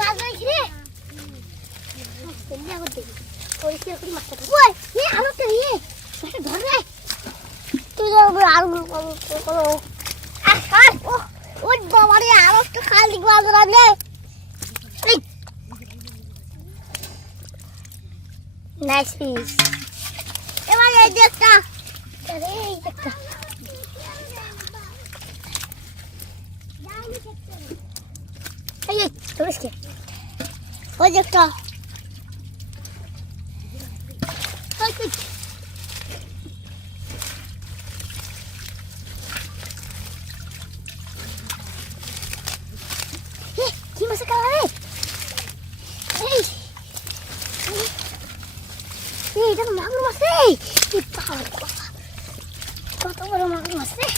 মাছ ধরেছি রে পরিষ্কার করি মাছটা আলোটা নিয়ে ধরে তুই আলু ওই বাবারে আরো একটা খালি মাছ ধরালে নাইস পিস এবার এই যে একটা এই একটা এই তোরসকে ওই যে একটা ওই কি কি মাছ কালারে এই এটা তো মাগুর মাছ রে কত বড় মাগুর মাছ রে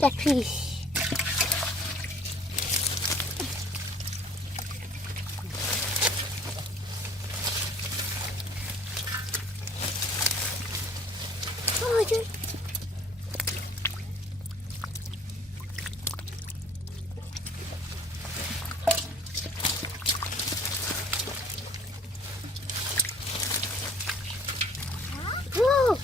Catfish. Oh, dude. Whoa.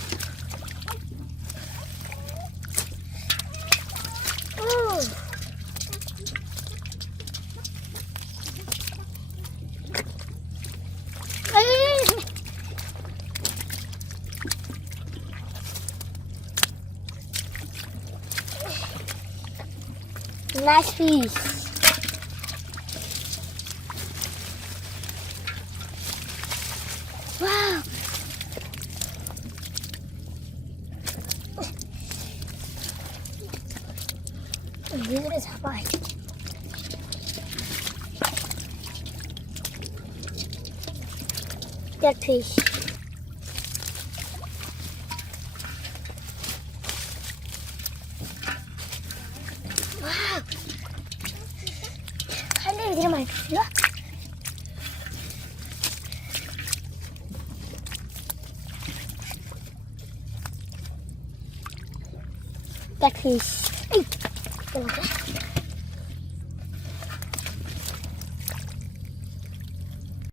Nice piece. Wow. This is high. Catfish. Wow. Dia main ya. Catfish.